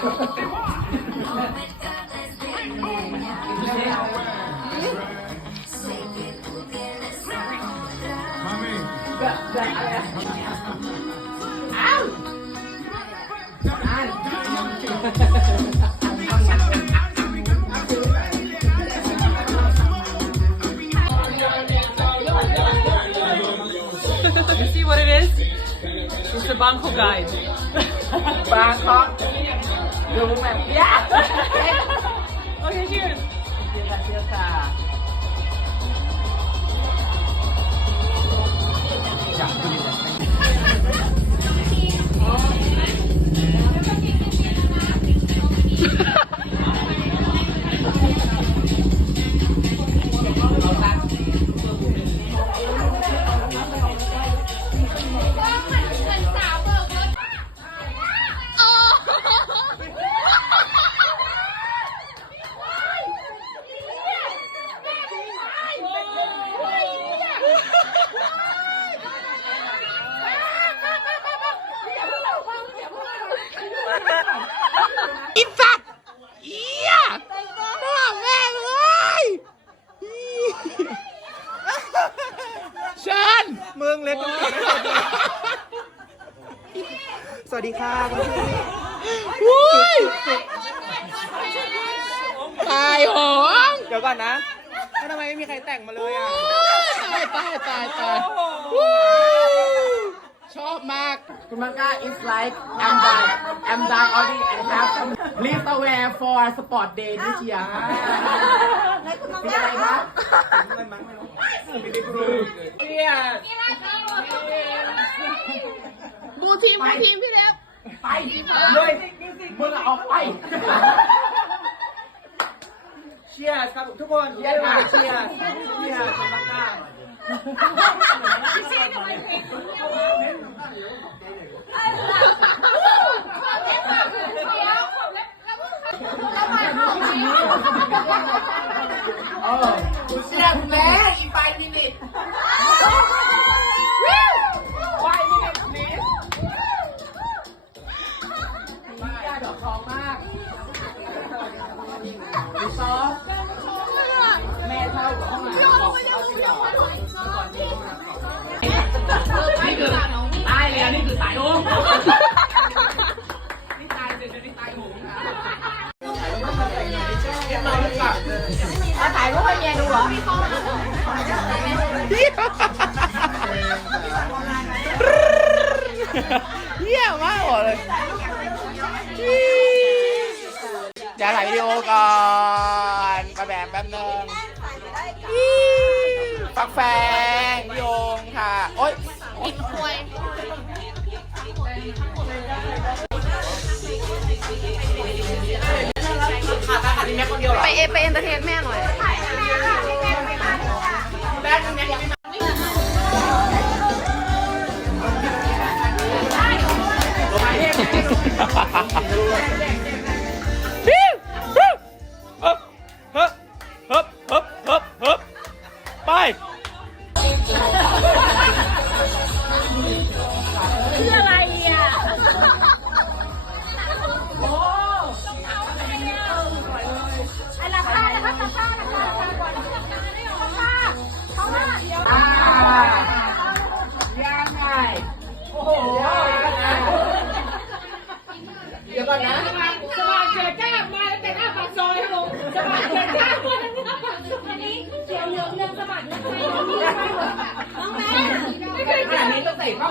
Now, they won't. You see what it is? It's the Bangkok guide. บางคอกดูแบบยาก Okay, cheers. เชื่ สวัสดีค่ะคุณพี่วุ้ยตายหองเดี๋ยวก่อนนะแล้วทำไมไม่มีใครแต่งมาเลยอะตายตายตายตายวู้ชอบมาก คุณมังกา is like I'm done I'm done already and have some please aware for sport day this year เป็นอะไรครับเงินมั้งไม่รู้เนี่ยบูทีมบูทีมพี่แล้ว ไปเลยมึงอะออกไป เชียร์ครับทุกคนเชียร์ค่ะเชียร์เชียร์คุณมากค่ะเออกูเชื่อคุณแม่อีไฟมิ ซอฟแม่เท่ากับห้องอะบอกเขาจริงเหรอนี่คือตายแล้วนี่คือตายโอ้นี่ตายเดี๋ยวนี่ตายหมูค่ะถ่ายรูปให้เมียดูเหรอเยี่ยมมากเลย เดี๋ยวถ่ายวิดีโอก่อนกระแบบแป๊บนึงฟักแฟงโยงค่ะ โอ๊ยกินควยไปเอไปเอนเตอร์เทนแม่หน่อย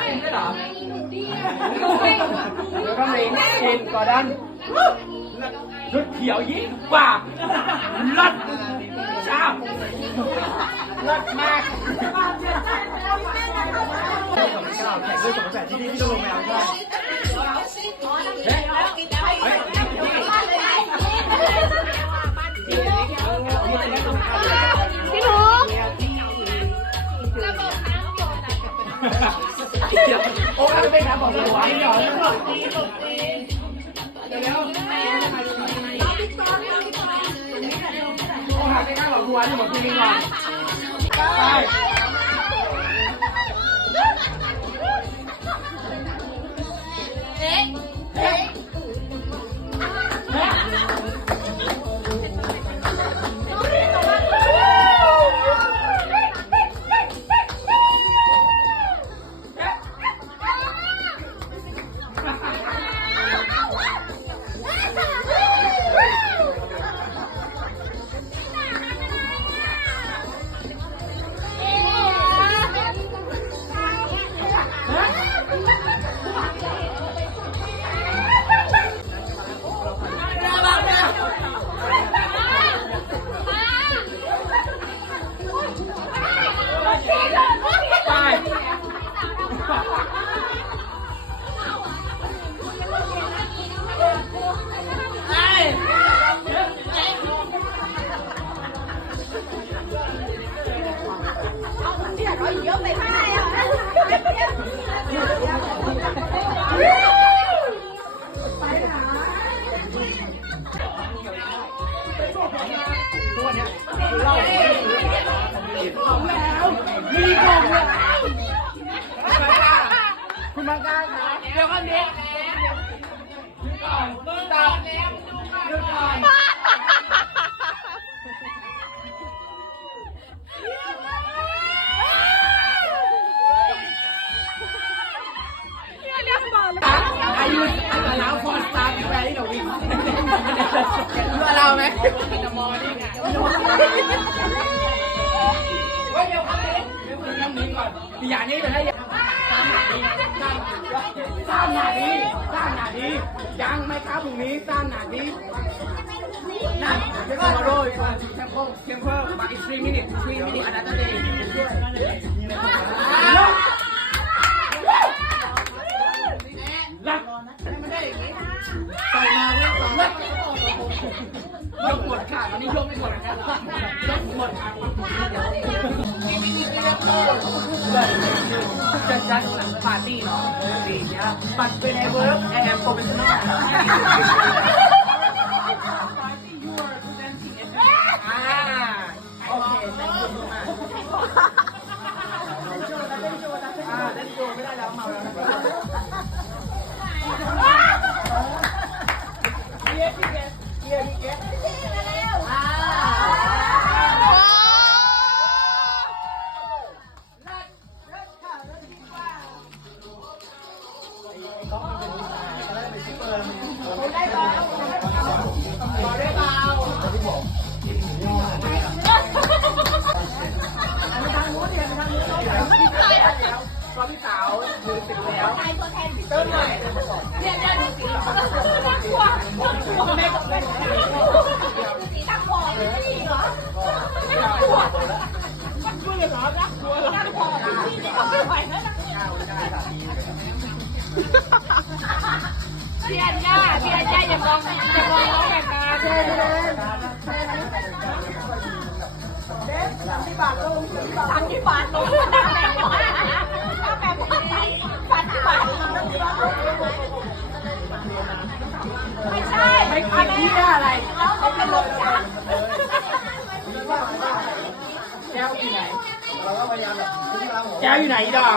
นนี้ต้องใส่ข้าวเป็นด้วยเหรอหนูดีอะแล้วก็มีชิ โอ้ยไป็นครับบอกเลยว่าหยอดแล้วเดี๋ยวโอ้หาไปข้างหลังบัวนี่หมดที่นี่ก่อนไป ม In the morning อะเฮ้ยเดี๋ยวครับเดี๋ยวทำนี้ก่อนอย่างนี้เดี๋ยวให้สร้างหนานี้สร้างหนานี้สร้างหนานี้ยังไม่ครับพรุ่งนี้สร้างหนานี้นั่นเดี๋ยว tomorrow you want to temple temple but it's three minutes 3 minutes another day รักได้อย่างนี้ใส่มาเว้ยสองรัก ยกหมดค่ะตอนนี้ยกไม่หมดนะครับยกหมดค่ะจะจัดปาร์ตี้เนาะปีนี้ปัดเป็นไอเวิร์กแอนด์โปรเฟชชั่นอล เพียนย่าพียนย่าอย่ามองอย่ามองน้องแบบนั้นสามที่บาทลงสามที่บาทลงตั้งแต่ก่อนถ้าแบบนี้สามที่บาทไม่ใช่ไม่คิดที่อะไรแล้วเขาเป็นลมจังแก้วอยู่ไหนแก้วอยู่ไหนดอก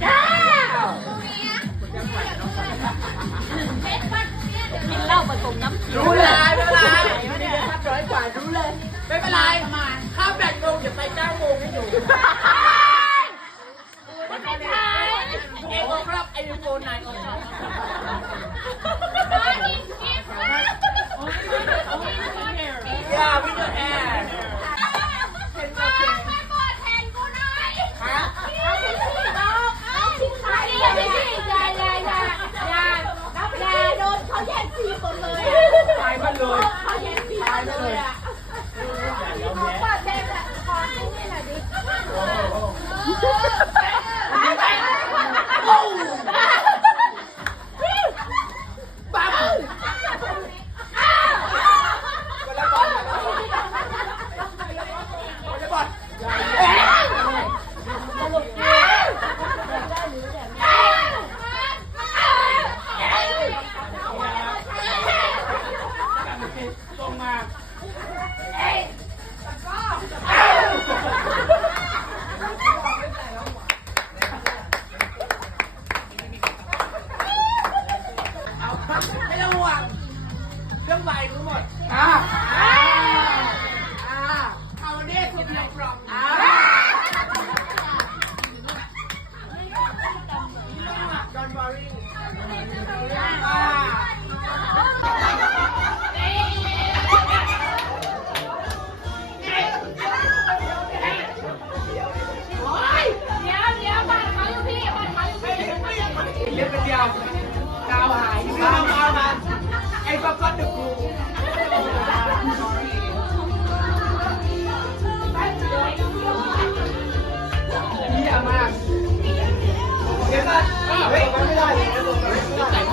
แอ เหล้าผสมน้ำรู้เลยไม่เป็นไรไม่ได้ทับร้อยกว่ารู้เลย ไม่เป็นไรข้ามแปดโมงอย่าไปเก้าโมงให้อยู่ไม่ใช่เอ็กโอครับไอโฟนนายโอค ตา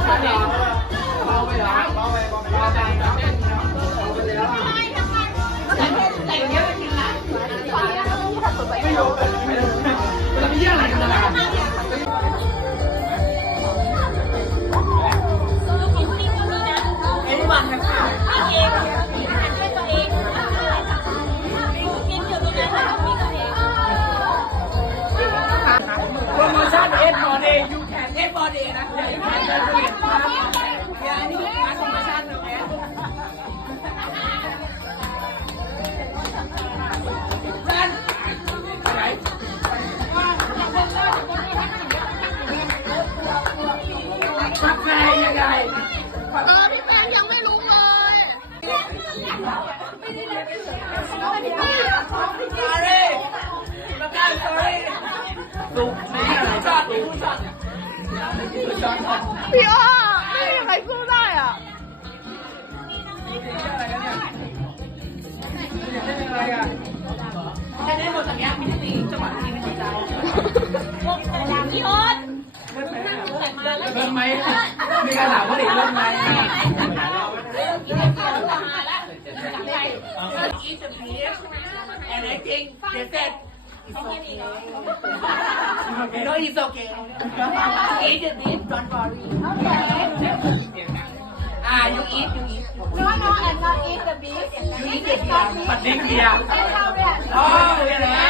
三点 พี่อ้อไม่มีใครสู้ได้อะแค่ได้หมดอย่างเงี้ยมีตีจังหวะที่ไม่ดีใจพี่อดเริ่มไหมมีใครถามว่าเด็กเริ่มไหม And I think they said it's No, it's okay. Eat beef, don't worry. Okay. Ah, you eat, you eat. No no and not eat the beef You eat the beef. But this we are Oh, yeah.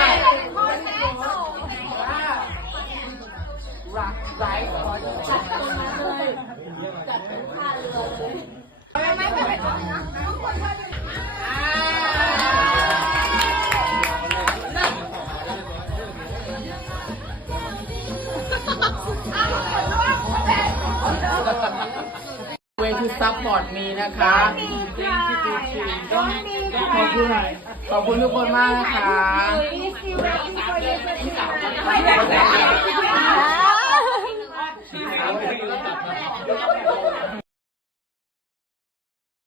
Right. เอดมีนะคะ Don't be ขอบคุณขอบคุณทุกคนมากนะคะ